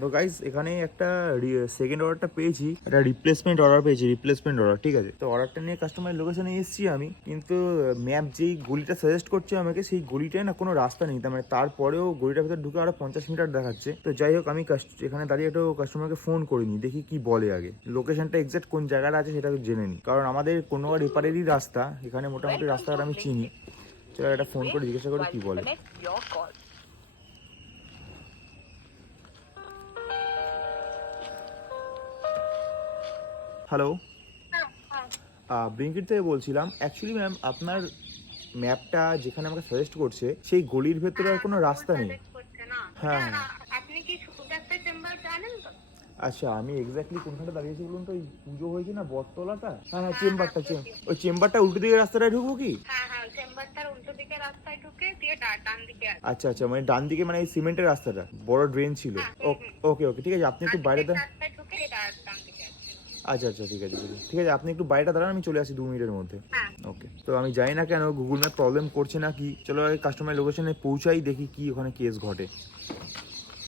তো গাইস এখানে একটা সেকেন্ড অর্ডারটা পেয়েছি, একটা রিপ্লেসমেন্ট অর্ডার, ঠিক আছে। তো অর্ডারটা নিয়ে কাস্টমারের লোকেশনে এসেছি আমি, কিন্তু ম্যাপ যেই গলিটা সাজেস্ট করছে আমাকে, সেই গলিটায় না কোনো রাস্তা নেই। তার মানে তারপরেও গলিটার ভিতরে ঢুকে আরো 50 মিটার দেখাচ্ছে। তো যাই হোক, আমি এখানে দাঁড়িয়ে একটু কাস্টমারকে ফোন করিনি, দেখি কি বলে আগে, লোকেশনটা এক্সাক্ট কোন জায়গাটা আছে সেটা জেনে নিই, কারণ আমাদের কোনো এপারেরই রাস্তা, এখানে মোটামুটি রাস্তাঘাট আমি চিনি। চলো একটা ফোন করে জিজ্ঞাসা করে কি বলে। হ্যালো, ব্লিঙ্কিট থেকে বলছিলাম। অ্যাকচুয়ালি ম্যাম, আপনার ম্যাপটা যেখানে আমাকে সাজেস্ট করছে সেই গলির ভেতরে আর কোনো রাস্তা নেই। হ্যাঁ হ্যাঁ, আপনি কি সুগারটা চেম্বার জানেন তো? আচ্ছা, আমি এক্স্যাক্টলি কোনখানে দাঁড়িয়েছি বলুন তো? ওই পুজো হয়েছে না বটতলাটা, হ্যাঁ হ্যাঁ, চেম্বারটা, ওই চেম্বারটা উল্টো দিকে রাস্তাটায় ঢুকবো কি? হ্যাঁ হ্যাঁ, চেম্বারটার উল্টো দিকে রাস্তায় ঢুকে দিয়ে ডান দিকে আছে। আচ্ছা আচ্ছা, মানে ডান দিকে, মানে এই সিমেন্টের রাস্তাটা, বড় ড্রেন ছিল। ওকে ওকে, ঠিক আছে, আপনি একটু বাইরে দাঁড়ান। রাস্তায় ঢুকে ডান দিকে আছে। আচ্ছা আচ্ছা, ঠিক আছে ঠিক আছে, আপনি একটু বাইরেটা দাঁড়ান, আমি চলে আসি 2 মিনিটের মধ্যে। হ্যাঁ। ওকে। তো আমি জানি না কেন গুগল ম্যাপ প্রবলেম করছে না কি, চলো আগে কাস্টমার লোকেশনে পৌঁছাই, দেখি কি ওখানে কেস ঘটে।